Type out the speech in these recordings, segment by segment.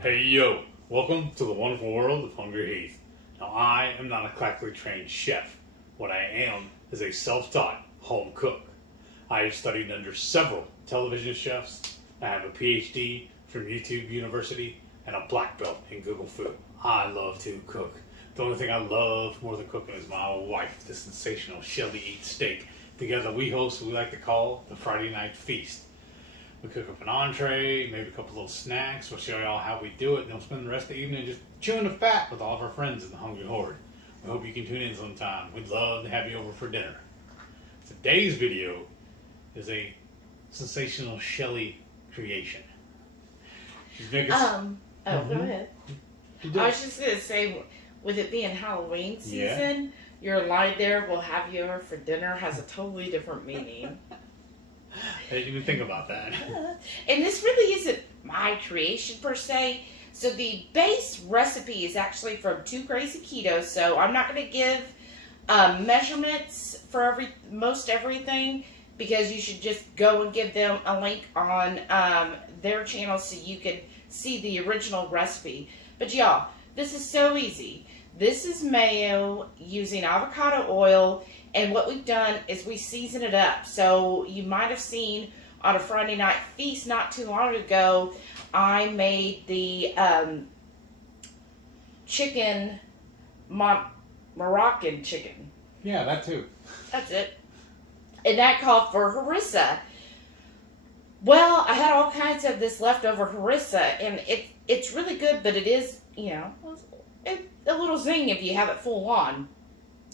Hey yo, welcome to the wonderful world of HungryHeath. Now I am not a classically trained chef. What I am is a self-taught home cook. I have studied under several television chefs. I have a PhD from YouTube University and a black belt in Google Food. I love to cook. The only thing I love more than cooking is my wife, the sensational Shelly eats steak. Together we host what we like to call the Friday Night Feast. We cook up an entree, maybe a couple little snacks. We'll show y'all how we do it, and we'll spend the rest of the evening just chewing the fat with all of our friends in the Hungry Horde. We hope you can tune in sometime. We'd love to have you over for dinner. Today's video is a sensational Shelly creation. She's making go ahead. I was just going to say, with it being Halloween season, your line there, "will have you over for dinner," has a totally different meaning. I didn't even think about that. And this really isn't my creation per se. So the base recipe is actually from Too Crazy Keto. So I'm not going to give measurements for most everything, because you should just go and give them a link on their channel so you can see the original recipe. But y'all, this is so easy. This is mayo using avocado oil. And what we've done is we season it up. So you might have seen on a Friday Night Feast not too long ago, I made the chicken, Moroccan chicken. Yeah, that too. That's it. And that called for harissa. Well, I had all kinds of this leftover harissa, and it's really good, but it is, a little zing if you have it full on.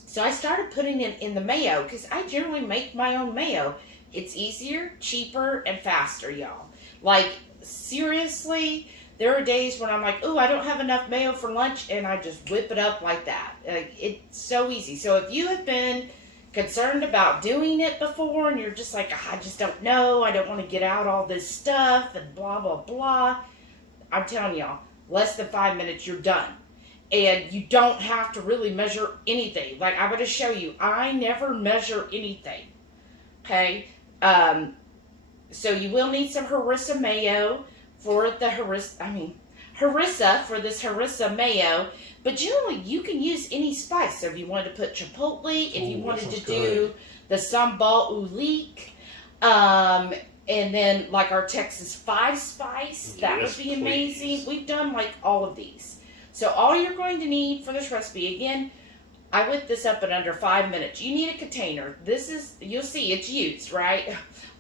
So I started putting it in the mayo, because I generally make my own mayo. It's easier, cheaper, and faster, y'all. Like, seriously, there are days when I'm like, ooh, I don't have enough mayo for lunch, and I just whip it up like that. It's so easy. So if you have been concerned about doing it before, and you're just like, I just don't know, I don't want to get out all this stuff, and blah, blah, blah, I'm telling y'all, less than 5 minutes, you're done. And you don't have to really measure anything. Like, I'm going to show you, I never measure anything. Okay? So you will need some Harissa Mayo for the Harissa for this Harissa Mayo. But generally, you can use any spice. So if you wanted to put chipotle, if you wanted to do the sambal ulic, and then like our Texas 5 spice, that would be amazing. Please. We've done like all of these. So all you're going to need for this recipe, again, I whipped this up in under 5 minutes. You need a container. This is, you'll see it's used, right?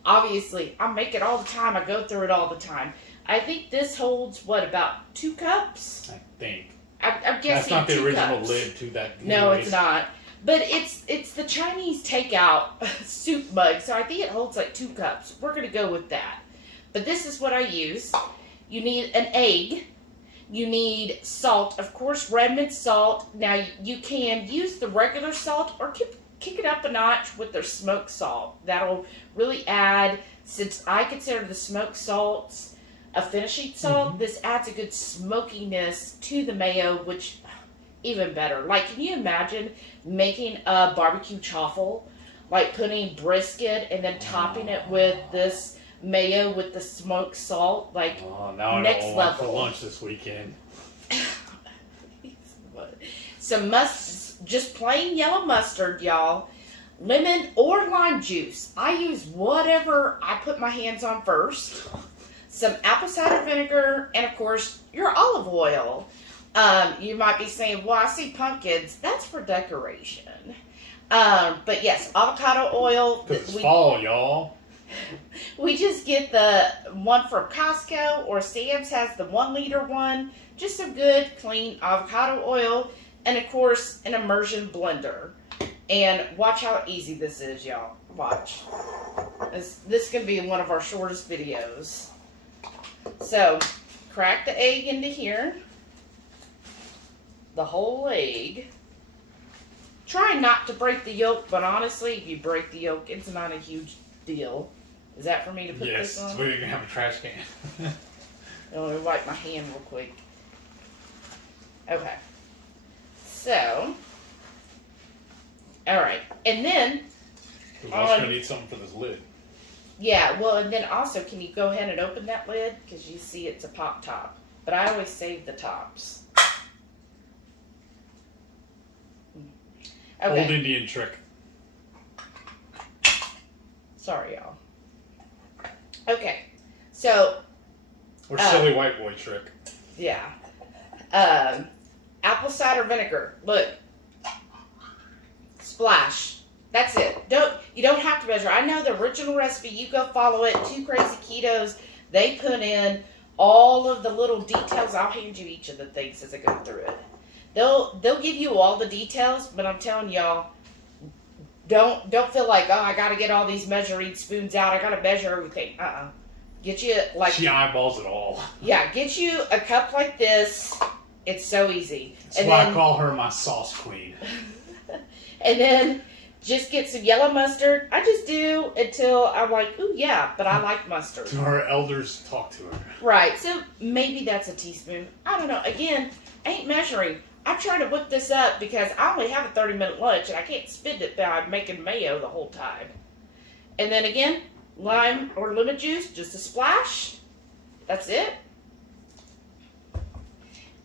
Obviously, I make it all the time. I go through it all the time. I think this holds, about 2 cups? I think. I'm guessing 2 cups. That's not the original lid to that. No, it's not. But it's the Chinese takeout soup mug, so I think it holds like 2 cups. We're going to go with that. But this is what I use. You need an egg. You need salt, of course, Redmond salt. Now, you can use the regular salt or kick it up a notch with their smoked salt. That'll really add, since I consider the smoked salts a finishing salt, this adds a good smokiness to the mayo, which, even better. Like, can you imagine making a barbecue chaffle? Like putting brisket and then topping it with this mayo with the smoked salt, like now next I know level. For lunch this weekend. Some just plain yellow mustard, y'all. Lemon or lime juice. I use whatever I put my hands on first. Some apple cider vinegar, and of course your olive oil. You might be saying, well, I see pumpkins. That's for decoration. But yes, avocado oil. Because it's fall, y'all. We just get the one from Costco, or Sam's has the 1 liter one. Just some good, clean avocado oil. And of course, an immersion blender. And watch how easy this is, y'all. Watch. This is going to be one of our shortest videos. So, crack the egg into here. The whole egg. Try not to break the yolk, but honestly, if you break the yolk, it's not a huge deal. Is that for me to put this on? Yes, we're going to have a trash can. Let me wipe my hand real quick. Okay. So, alright. And then, we're also going to need something for this lid. Yeah, well, and then also, can you go ahead and open that lid? Because you see it's a pop top. but I always save the tops. Old Okay. Indian trick. Sorry, y'all. Okay. So, Or silly white boy trick. yeah. Apple cider vinegar. Look. Splash. That's it. You don't have to measure. I know the original recipe. You go follow it. 2 Crazy Ketos. They put in all of the little details. I'll hand you each of the things as I go through it. They'll give you all the details, but I'm telling y'all, don't feel like, oh, I got to get all these measuring spoons out. I got to measure everything. Get you like She eyeballs it all. Yeah, get you a cup like this. It's so easy. That's why I call her my sauce queen. And then just get some yellow mustard. I just do until I'm like, ooh, yeah, but I like mustard. To her elders, talk to her. Right, so maybe that's a teaspoon. I don't know. Again, ain't measuring. I try to whip this up because I only have a 30-minute lunch and I can't spend it by making mayo the whole time. And then again, lime or lemon juice, just a splash. That's it.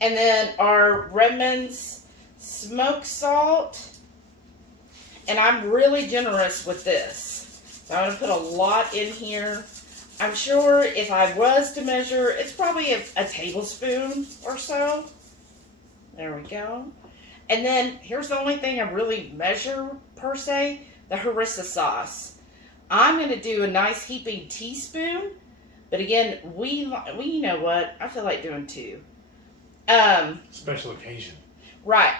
And then our Redmond's smoked salt. And I'm really generous with this. So I'm going to put a lot in here. I'm sure if I was to measure, it's probably a tablespoon or so. There we go. And then here's the only thing I really measure per se, the harissa sauce. I'm going to do a nice heaping teaspoon. But again, we you know what? I feel like doing 2. Special occasion. Right.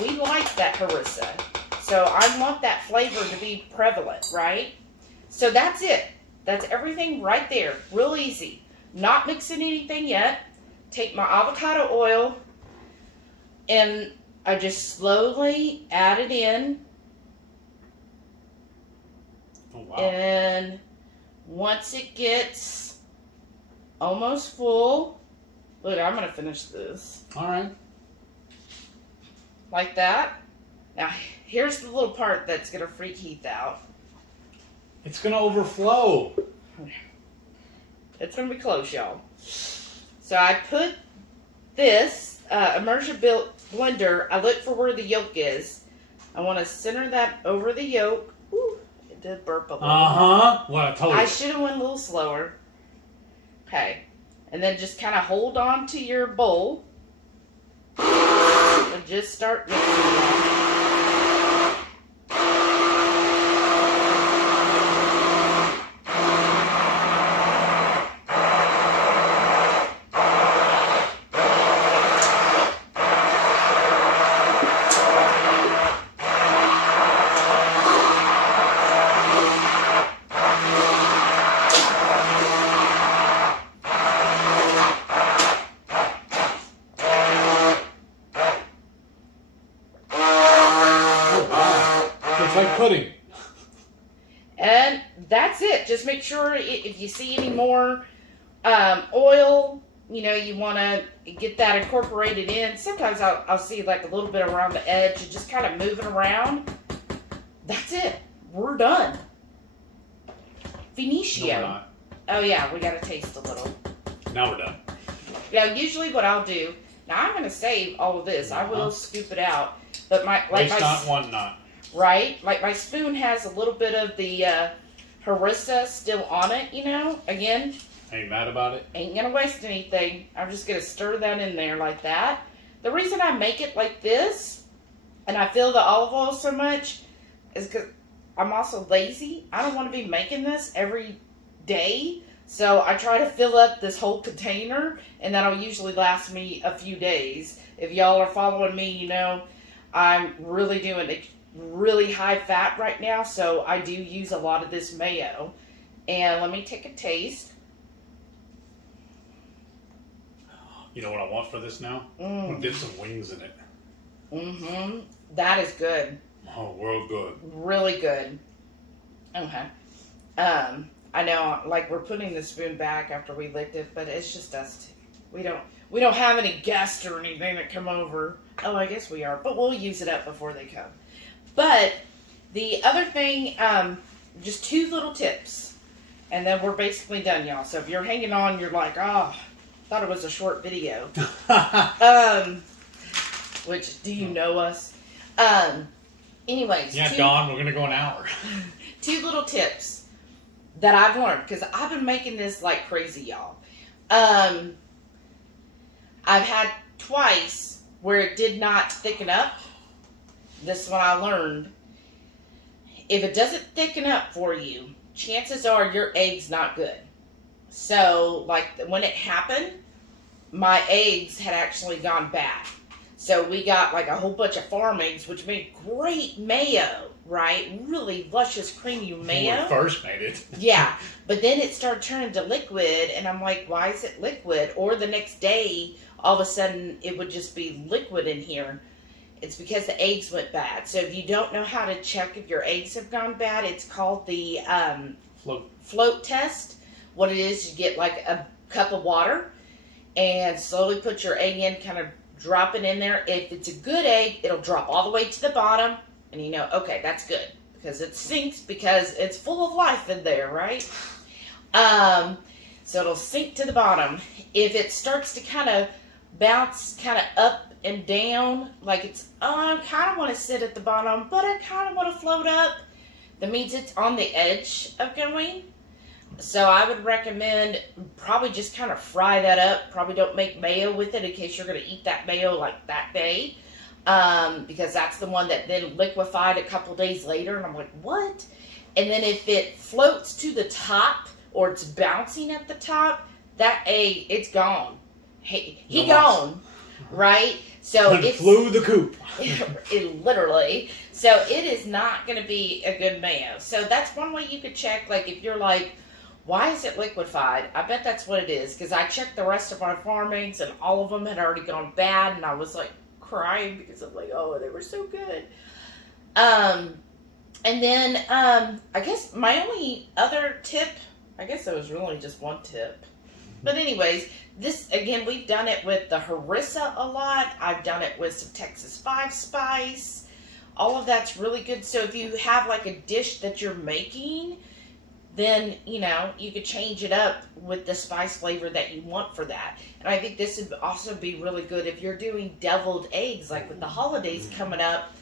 We like that harissa. So I want that flavor to be prevalent, right? So that's it. That's everything right there. Real easy. Not mixing anything yet. Take my avocado oil and I just slowly add it in. Oh, wow. And once it gets almost full, look, I'm going to finish this. All right. Like that. Now, here's the little part that's going to freak Heath out. It's going to overflow. It's going to be close, y'all. So I put this immersion blender. I look for where the yolk is. I want to center that over the yolk. Ooh, it did burp a little. Uh-huh. What I told you. I should have went a little slower. Okay. And then just kind of hold on to your bowl. And just start mixing it. Like pudding. And that's it. Just make sure if you see any more oil, you want to get that incorporated in. Sometimes I'll see like a little bit around the edge and just kind of moving around. That's it. We're done. Finitio. No, we're not. Oh yeah, we got to taste a little. Now we're done. Now usually what I'll do, now I'm going to save all of this. I will scoop it out. But Waste not, want not. Right? Like my spoon has a little bit of the harissa still on it, Again, Ain't mad about it. ain't gonna waste anything. I'm just gonna stir that in there like that. The reason I make it like this, and I feel the olive oil so much, is because I'm also lazy. I don't want to be making this every day. So I try to fill up this whole container, and that'll usually last me a few days. If y'all are following me, I'm really doing it. Really high fat right now, so I do use a lot of this mayo. And let me take a taste. You know what I want for this now? I'm gonna dip some wings in it. Mm-hmm. That is good. Oh, real good. Really good. Okay. I know, like, we're putting the spoon back after we licked it, but it's just us two. We don't have any guests or anything that come over. Oh, I guess we are, but we'll use it up before they come. But the other thing, just 2 little tips, and then we're basically done, y'all. So if you're hanging on, you're like, oh, thought it was a short video. Which, do you know us? Anyways. Yeah, Dawn, we're going to go an hour. 2 little tips that I've learned, because I've been making this like crazy, y'all. I've had twice where it did not thicken up. This one I learned. If it doesn't thicken up for you, chances are your egg's not good. So, like, when it happened, my eggs had actually gone bad. So we got like a whole bunch of farm eggs, which made great mayo, right? Really luscious, creamy mayo. When we first made it. Yeah, but then it started turning to liquid, and I'm like, why is it liquid? Or the next day, all of a sudden, it would just be liquid in here. It's because the eggs went bad. So if you don't know how to check if your eggs have gone bad, it's called the float test. What it is, you get like a cup of water and slowly put your egg in, kind of drop it in there. If it's a good egg, it'll drop all the way to the bottom, and you know, okay, that's good, because it sinks because it's full of life in there, right? So it'll sink to the bottom. If it starts to kind of bounce kind of up and down, like it's, oh, I kind of want to sit at the bottom, but I kind of want to float up, that means it's on the edge of going. So I would recommend probably just kind of fry that up. Probably don't make mayo with it in case you're going to eat that mayo like that day. Because that's the one that then liquefied a couple days later. And I'm like, what? And then if it floats to the top or it's bouncing at the top, that egg, it's gone. He gone. Right? So it flew the coop. It literally. So it is not going to be a good mayo. So that's one way you could check. Like if you're like, why is it liquefied? I bet that's what it is. Because I checked the rest of our farm eggs and all of them had already gone bad. And I was like crying because I'm like, oh, they were so good. And then I guess my only other tip, I guess there was really just one tip. But anyways, this, again, we've done it with the Harissa a lot. I've done it with some Texas 5 spice. All of that's really good. So if you have like a dish that you're making, then, you know, you could change it up with the spice flavor that you want for that. And I think this would also be really good if you're doing deviled eggs, like with the holidays coming up.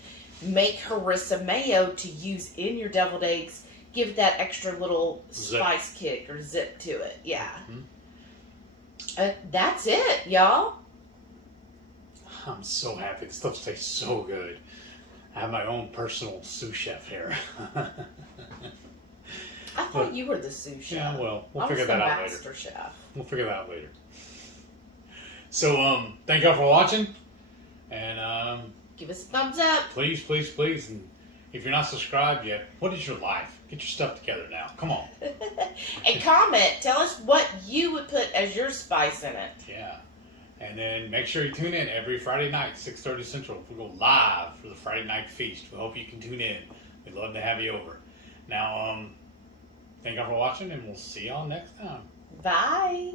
Make Harissa Mayo to use in your deviled eggs. Give that extra little spice kick or zip to it. Yeah. That's it, y'all. I'm so happy. This stuff tastes so good. I have my own personal sous chef here. I thought you were the sous chef. Yeah, well, we'll figure that out later. Master chef. We'll figure that out later. So, thank y'all for watching. And, give us a thumbs up. Please, please, please. And if you're not subscribed yet, what is your life? Get your stuff together now. Come on. And comment. Tell us what you would put as your spice in it. Yeah. And then make sure you tune in every Friday night, 6:30 Central. We go live for the Friday night feast. We hope you can tune in. We'd love to have you over. Now, thank y'all for watching, and we'll see y'all next time. Bye.